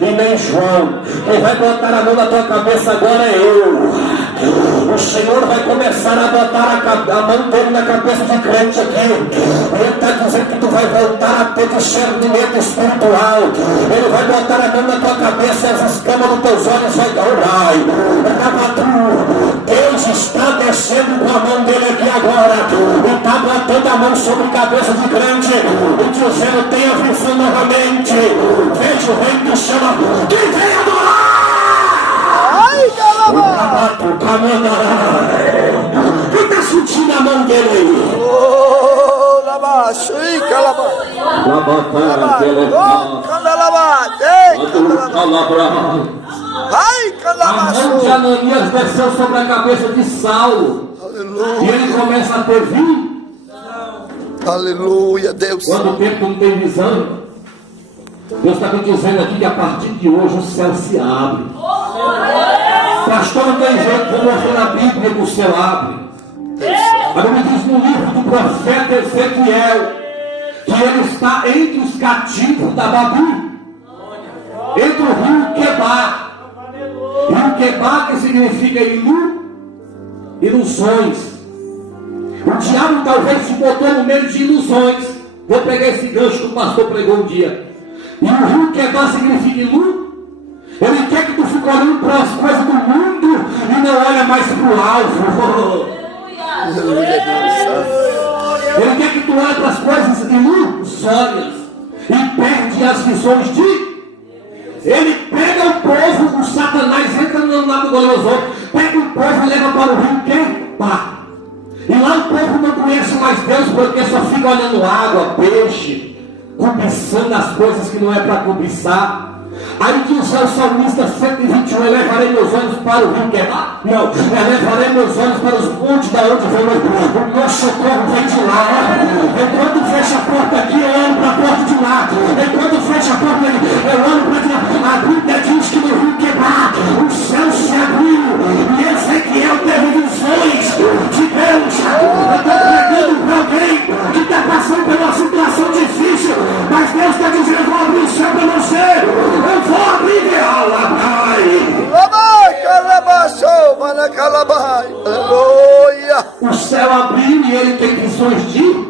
e nem João. Quem vai botar a mão na tua cabeça agora é eu. O Senhor vai começar a botar a mão dele na cabeça de crente aqui. Ele está dizendo que tu vai voltar a ter discernimento espiritual. Ele vai botar a mão na tua cabeça e as escamas dos teus olhos vai dar. Deus está descendo com a mão dele aqui agora. E está botando a mão sobre a cabeça de crente e dizendo: tenha visão novamente. Veja o rei do céu que vem adorar. O camarada que está sentindo a mão dele aí? Oh, labaixo, a mão de Ananias desceu sobre a cabeça de Saulo. aleluia, E ele começa a ter visão. aleluia, Deus. Quando o tempo não tem visão, Deus está me dizendo aqui que a partir de hoje o céu se abre. Pastor, não tem jeito, vou mostrar na Bíblia que o céu abre. A Bíblia diz no livro do profeta Ezequiel que ele está entre os cativos da Babilônia, entre o rio Quebar. Rio Quebar, que significa ilusões. O diabo talvez se botou no meio de ilusões. Vou pegar esse gancho que o pastor pregou um dia. E o rio Quebar significa ilusão. Ele quer que tu fique olhando para as coisas do mundo e não olha mais para o alvo. Aleluia, Deus. Ele quer que tu olhe para as coisas ilusórias e perde as visões de... Ele pega o povo, o Satanás entra no lado goleoso, pega o povo e leva para o rio Quebar. E lá o povo não conhece mais Deus porque só fica olhando água, peixe, cobiçando as coisas que não é para cobiçar. Aí diz o salmista 121, eu levarei meus olhos para o rio Quebar? Não, eu levarei meus olhos para os montes da onde vem o meu socorro, vem de lá. Enquanto fecha a porta aqui, eu olho para a porta de lá. Enquanto fecha a porta ali, eu olho para de lá. A Bíblia diz que no rio Quebar o céu se abriu e Ezequiel teve visões de Deus. Eu estou pregando para alguém que está passando por uma situação difícil, mas Deus está dizendo: eu vou abrir o céu para você. Eu vou abrir ela, Aleluia. o céu abriu e ele tem visões de